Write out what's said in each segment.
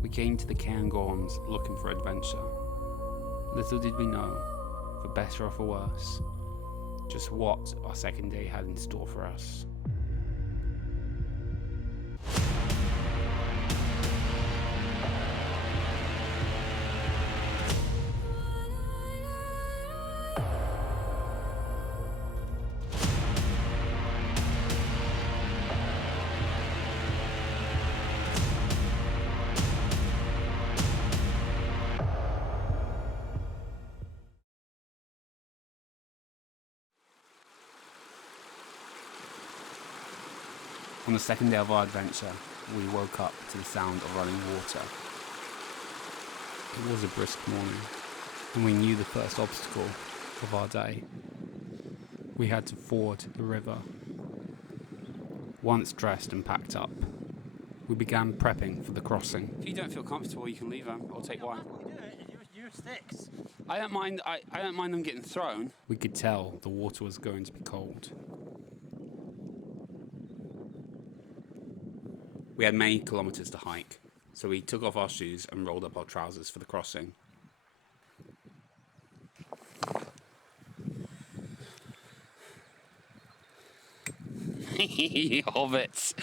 We came to the Cairngorms looking for adventure. Little did we know, for better or for worse, just what our second day had in store for us. On the second day of our adventure, we woke up to the sound of running water. It was a brisk morning, and we knew the first obstacle of our day. We had to ford the river. Once dressed and packed up, we began prepping for the crossing. If you don't feel comfortable, you can leave them. I'll take one. Your sticks. I don't mind them getting thrown. We could tell the water was going to be cold. We had many kilometres to hike, so we took off our shoes and rolled up our trousers for the crossing. Hobbits!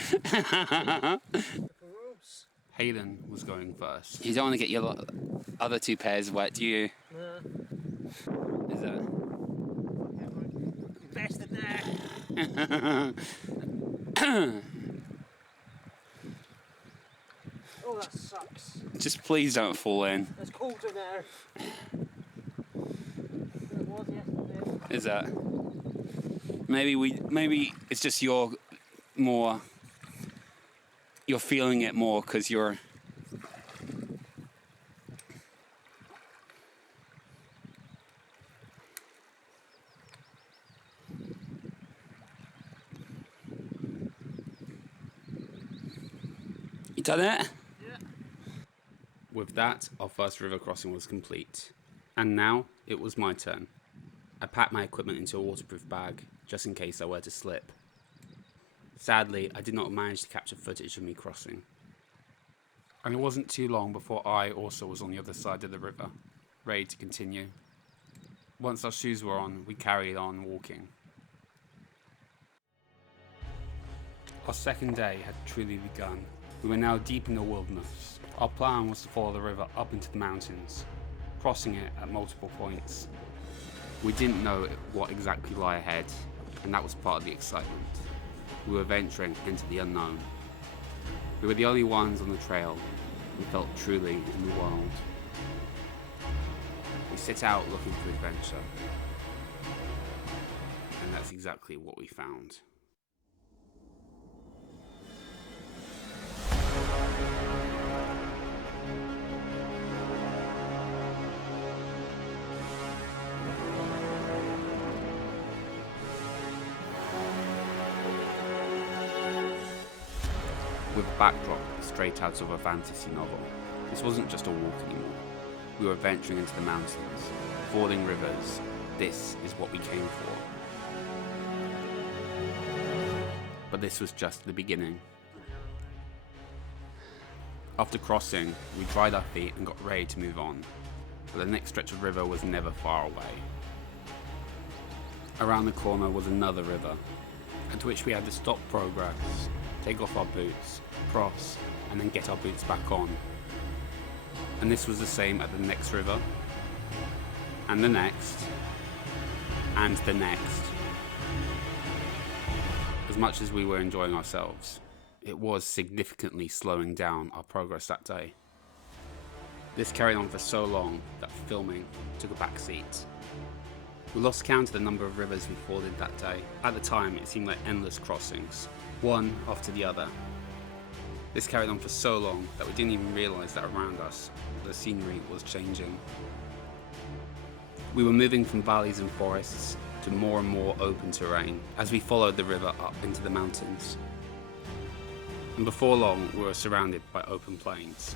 Hayden was going first. You don't want to get your other two pairs wet, do you? No. Is that? Best there. Oh, that sucks. Just please don't fall in. It's colder now. Than it was yesterday. Is that? Maybe it's just you're feeling it more because you're. You done it? Yeah. With that, our first river crossing was complete. And now, it was my turn. I packed my equipment into a waterproof bag, just in case I were to slip. Sadly, I did not manage to capture footage of me crossing. And it wasn't too long before I also was on the other side of the river, ready to continue. Once our shoes were on, we carried on walking. Our second day had truly begun. We were now deep in the wilderness. Our plan was to follow the river up into the mountains, crossing it at multiple points. We didn't know what exactly lay ahead, and that was part of the excitement. We were venturing into the unknown. We were the only ones on the trail. We felt truly in the world. We set out looking for adventure, and that's exactly what we found. With a backdrop straight out of a fantasy novel, this wasn't just a walk anymore. We were venturing into the mountains, fording rivers. This is what we came for. But this was just the beginning. After crossing, we dried our feet and got ready to move on, but the next stretch of river was never far away. Around the corner was another river, at which we had to stop progress, take off our boots, cross, and then get our boots back on. And this was the same at the next river, and the next, and the next. As much as we were enjoying ourselves, it was significantly slowing down our progress that day. This carried on for so long that filming took a back seat. We lost count of the number of rivers we forded that day. At the time, it seemed like endless crossings, one after the other. This carried on for so long that we didn't even realise that around us, the scenery was changing. We were moving from valleys and forests to more and more open terrain as we followed the river up into the mountains. And before long, we were surrounded by open plains.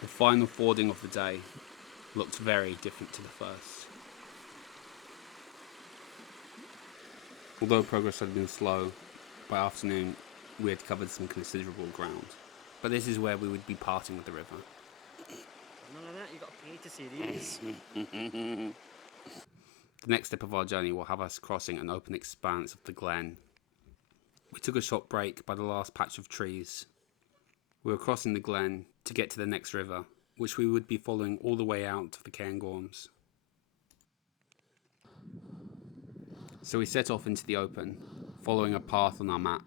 The final fording of the day looked very different to the first. Although progress had been slow, by afternoon we had covered some considerable ground. But this is where we would be parting with the river. None of that, you got to pay to see these. The next step of our journey will have us crossing an open expanse of the glen. We took a short break by the last patch of trees. We were crossing the glen to get to the next river, which we would be following all the way out to the Cairngorms. So we set off into the open, following a path on our map.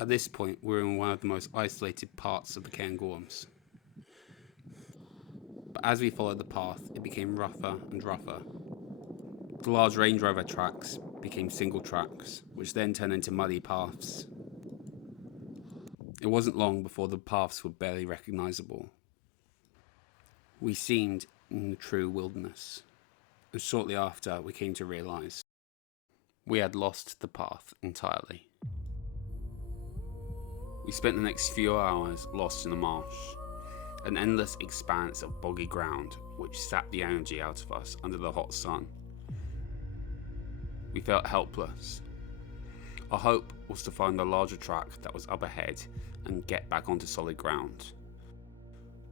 At this point, we were in one of the most isolated parts of the Cairngorms. But as we followed the path, it became rougher and rougher. The large Range Rover tracks became single tracks, which then turned into muddy paths. It wasn't long before the paths were barely recognisable. We seemed in the true wilderness, and shortly after we came to realise we had lost the path entirely. We spent the next few hours lost in the marsh, an endless expanse of boggy ground which sapped the energy out of us under the hot sun. We felt helpless. Our hope was to find a larger track that was up ahead and get back onto solid ground.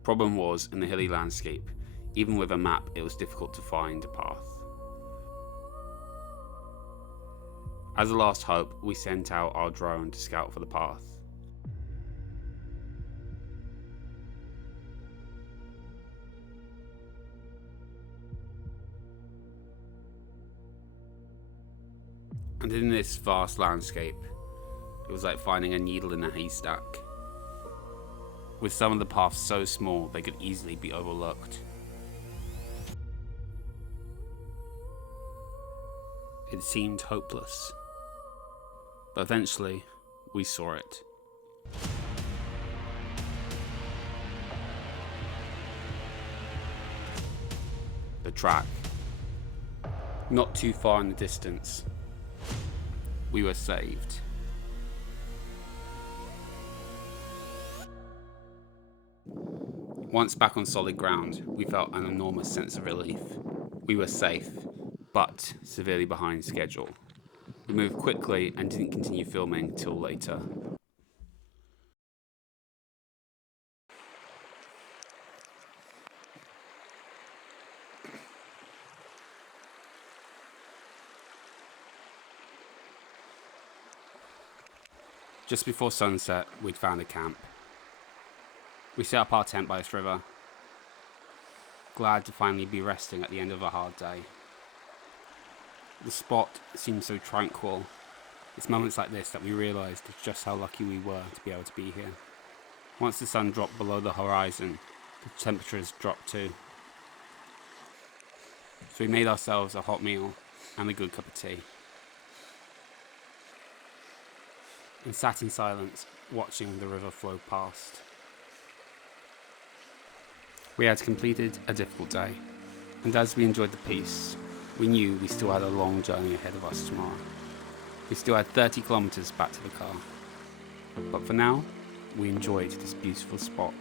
Problem was, in the hilly landscape, even with a map, it was difficult to find a path. As a last hope, we sent out our drone to scout for the path. And in this vast landscape, it was like finding a needle in a haystack, with some of the paths so small they could easily be overlooked. It seemed hopeless, but eventually we saw it. The track. Not too far in the distance, we were saved. Once back on solid ground, we felt an enormous sense of relief. We were safe, but severely behind schedule. We moved quickly and didn't continue filming till later. Just before sunset, we'd found a camp. We set up our tent by this river, glad to finally be resting at the end of a hard day. The spot seemed so tranquil. It's moments like this that we realised just how lucky we were to be able to be here. Once the sun dropped below the horizon, the temperatures dropped too. So we made ourselves a hot meal and a good cup of tea, and sat in silence, watching the river flow past. We had completed a difficult day, and as we enjoyed the peace, we knew we still had a long journey ahead of us tomorrow. We still had 30 kilometers back to the car. But for now, we enjoyed this beautiful spot.